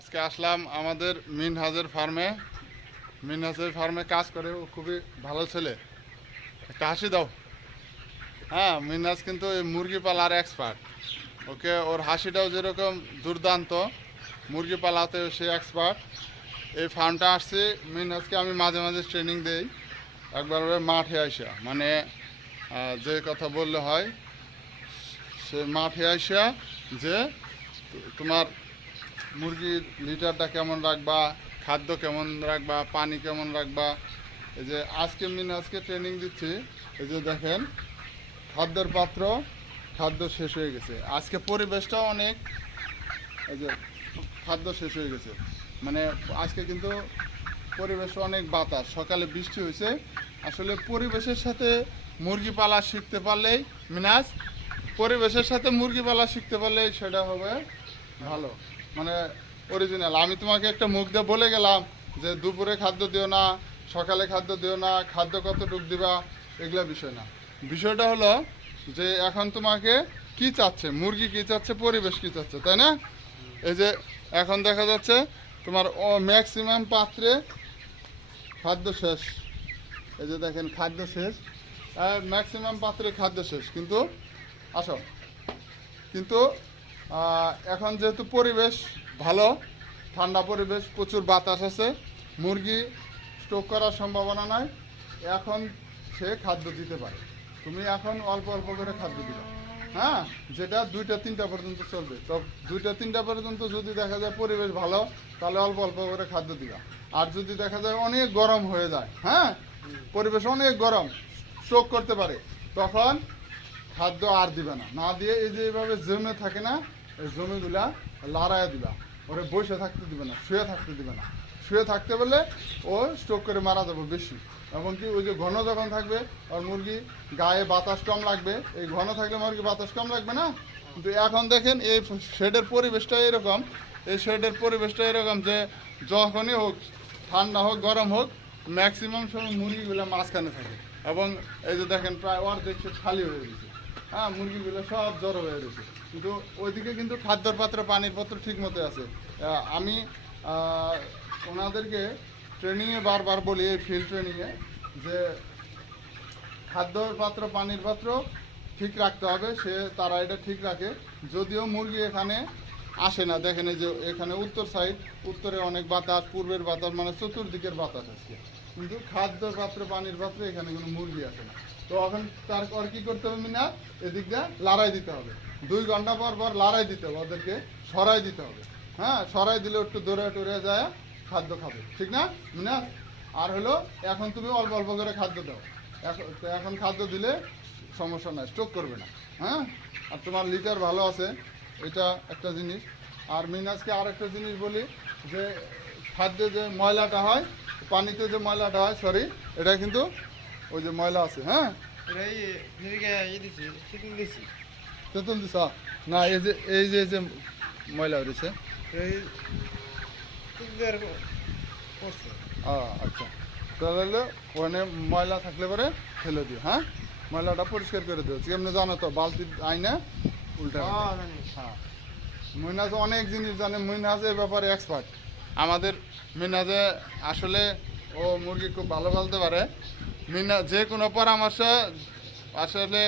আজকে আসলাম আমাদের মিনহাজের ফার্মে। মিনহাজের ফার্মে কাজ করে, ও খুবই ভালো ছেলে। একটা হাসি দাও। হ্যাঁ মিনহাজ কিন্তু এই মুরগি পালার এক্সপার্ট ওকে, ওর হাসিটাও যেরকম দুর্দান্ত, মুরগি পালাতে সে এক্সপার্ট এই ফার্মটা আসছে, মিনহাজকে আমি মাঝে মাঝে ট্রেনিং দেই। একবার মাঠে আসা মানে যে কথা বললে হয়, সে মাঠে আসা যে তোমার মুরগির লিটারটা কেমন রাখবা, খাদ্য কেমন রাখবা, পানি কেমন রাখবা? এই যে আজকে মিন আজকে ট্রেনিং দিচ্ছি, এই যে দেখেন, খাদ্যের পাত্র, খাদ্য শেষ হয়ে গেছে। আজকে পরিবেশটাও অনেক, এই যে খাদ্য শেষ হয়ে গেছে। মানে আজকে কিন্তু পরিবেশ অনেক বাতাস, সকালে বৃষ্টি হয়েছে। আসলে পরিবেশের সাথে মুরগি পালা শিখতে পারলেই মিনাজ পরিবেশের সাথে মুরগি পালা শিখতে পারলেই সেটা হবে ভালো। মানে অরিজিনাল আমি তোমাকে একটা মুখ দিয়ে বলে গেলাম যে দুপুরে খাদ্য দিও না, সকালে খাদ্য দিও না, খাদ্য কতটুক দিবা, এগুলো বিষয় না। বিষয়টা হলো যে এখন তোমাকে কি চাচ্ছে, মুরগি কি চাচ্ছে, পরিবেশ কি চাচ্ছে, তাই না? এই যে এখন দেখা যাচ্ছে তোমার ম্যাক্সিমাম পাত্রে খাদ্য শেষ। এই যে দেখেন, খাদ্য শেষ। ম্যাক্সিমাম পাত্রে খাদ্য শেষ। কিন্তু, আসো। কিন্তু এখন যেহেতু পরিবেশ ভালো, ঠান্ডা পরিবেশ, প্রচুর বাতাস আছে, মুরগি স্টোক করার সম্ভাবনা নাই। এখন সে খাদ্য দিতে পারে। তুমি এখন অল্প অল্প করে খাদ্য দিবে। হ্যাঁ যেটা দুইটা তিনটা পর্যন্ত চলবে। তো দুইটা তিনটা পর্যন্ত যদি দেখা যায় পরিবেশ ভালো, তাহলে অল্প অল্প করে খাদ্য দিবা। আর যদি দেখা যায় অনেক গরম হয়ে যায় হ্যাঁ পরিবেশ অনেক গরম স্ট্রোক করতে পারে, তখন খাদ্য আর দিবে না। না দিয়ে এই যে এইভাবে জমে থাকে না জমিগুলা লাড়ায় দিবা ওরে বসে থাকতে দিবে না, শুয়ে থাকতে দিবে না। শুয়ে থাকতে বলে ও স্ট্রোক করে মারা যাবে বেশি। এমনকি ওই যে ঘন যখন থাকবে, আর মুরগি গায়ে বাতাস কম লাগবে, এই ঘন থাকলে মুরগি বাতাস কম লাগবে না? কিন্তু এখন দেখেন এই শেডের পরিবেশটা এরকম, এই শেডের পরিবেশটা এরকম যে যখনই হোক, ঠান্ডা হোক, গরম হোক ম্যাক্সিমাম সময় মুরগিগুলো মাঝখানে থাকে। এবং এই যে দেখেন প্রায় অর্ধেক খালি হয়ে গেছে। হ্যাঁ মুরগিগুলো সব জড়ো হয়ে গেছে কিন্তু ওইদিকে কিন্তু খাদ্যর পাত্র পানির পাত্র ঠিক মতো আছে। আমি ওনাদেরকে ট্রেনিংয়ে বারবার বলি এই ফিল্ড ট্রেনিংয়ে যে খাদ্যর পাত্র, পানির পাত্র ঠিক রাখতে হবে, সে, তারা এটা ঠিক রাখে। যদিও মুরগি এখানে আসে না, দেখেন যে এখানে উত্তর সাইড উত্তরে অনেক বাতাস, পূর্বের বাতাস মানে চতুর্দিকের বাতাস আসছে কিন্তু খাদ্য পাত্র, পানির পাত্রে এখানে কোনো মুরগি আসে না। তো এখন তারপর কি করতে হবে মিনা? এদিক দিয়ে লড়াই দিতে হবে। দুই ঘণ্টা পর পর লড়াই দিতে হবে, ওদেরকে সরাই দিতে হবে। হ্যাঁ সরাই দিলে একটু দৌড়ে টরে যায়, খাদ্য খাবে। ঠিক না, মিনা? আর হলো, এখন তুমি অল্প অল্প করে খাদ্য দাও। এখন খাদ্য দিলে সমস্যা নাই স্ট্রোক করবে না। হ্যাঁ? আর তোমার লিটার ভালো আছে, এটা একটা জিনিস। আর মিনাজকে আর একটা জিনিস বলি, যে খাদ্যে যে ময়লাটা হয় পানিতে যে ময়লাটা হয় সরি এটা কিন্তু ওই যে ময়লা আছে হ্যাঁ? তেঁতুল দিছ? না এই যে এই যে এই যে ময়লা ও আচ্ছা। তাহলে ওখানে ময়লা থাকলে পরে ফেলে দিও হ্যাঁ? ময়লাটা পরিষ্কার করে দিও। কেমনি জানো তো বালতি আইনে উল্টা হ্যাঁ হ্যাঁ। মিনাজ অনেক জিনিস জানে মিনাজ এই ব্যাপারে এক্সপার্ট আমাদের মিনাজে আসলে ও মুরগি খুব ভালো বলতে পারে, মিনা যে কোনো পরামর্শ আসলে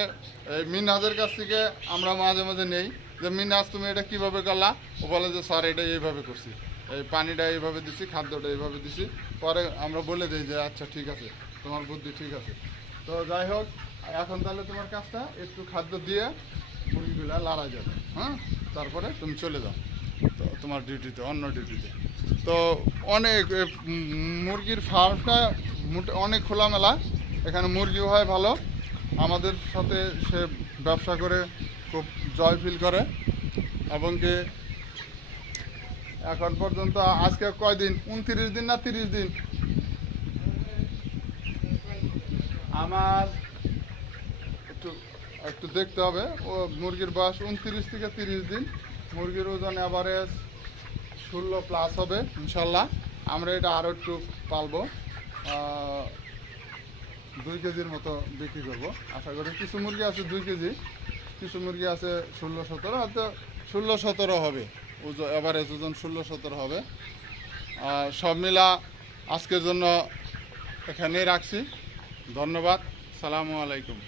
এই মিনাজের কাছ থেকে আমরা মাঝে মাঝে নেই। যে মিনাজ তুমি এটা কীভাবে করলা? ও বলে যে, স্যার, এটা এইভাবে করছি। এই পানিটা এইভাবে দিছি, খাদ্যটা এইভাবে দিছি। পরে আমরা বলে দিই যে আচ্ছা ঠিক আছে, তোমার বুদ্ধি ঠিক আছে। তো যাই হোক, এখন তাহলে তোমার কাজটা একটু খাদ্য দিয়ে মুরগিগুলা লড়া যাবে হ্যাঁ? তারপরে তুমি চলে যাও। তোমার ডিউটিতে অন্য ডিউটিতে তো অনেক মুরগির ফার্মটা মোটা- অনেক খোলামেলা। এখানে মুরগিও হয় ভালো। আমাদের সাথে সে ব্যবসা করে, খুব জয় ফিল করে। এবং কি, এখন পর্যন্ত, আজকে কয়দিন? উনত্রিশ দিন না তিরিশ দিন? আমার, একটু একটু দেখতে হবে। ও, মুরগির বয়স উনত্রিশ থেকে তিরিশ দিন। মুরগির ওজন অ্যাভারেজ ষোলো প্লাস হবে, ইনশাল্লাহ। আমরা এটা আরও একটু পালবো। দুই কেজির মতো বিক্রি করব। আশা করি কিছু মুরগি আছে দুই কেজি, কিছু মুরগি আছে ষোলো সতেরো, হয়তো ষোলো সতেরো হবে। ওজন এভারেজ ওজন ষোলো সতেরো হবে। সব মিলা আজকের জন্য এখানেই রাখছি। ধন্যবাদ। সালামু আলাইকুম।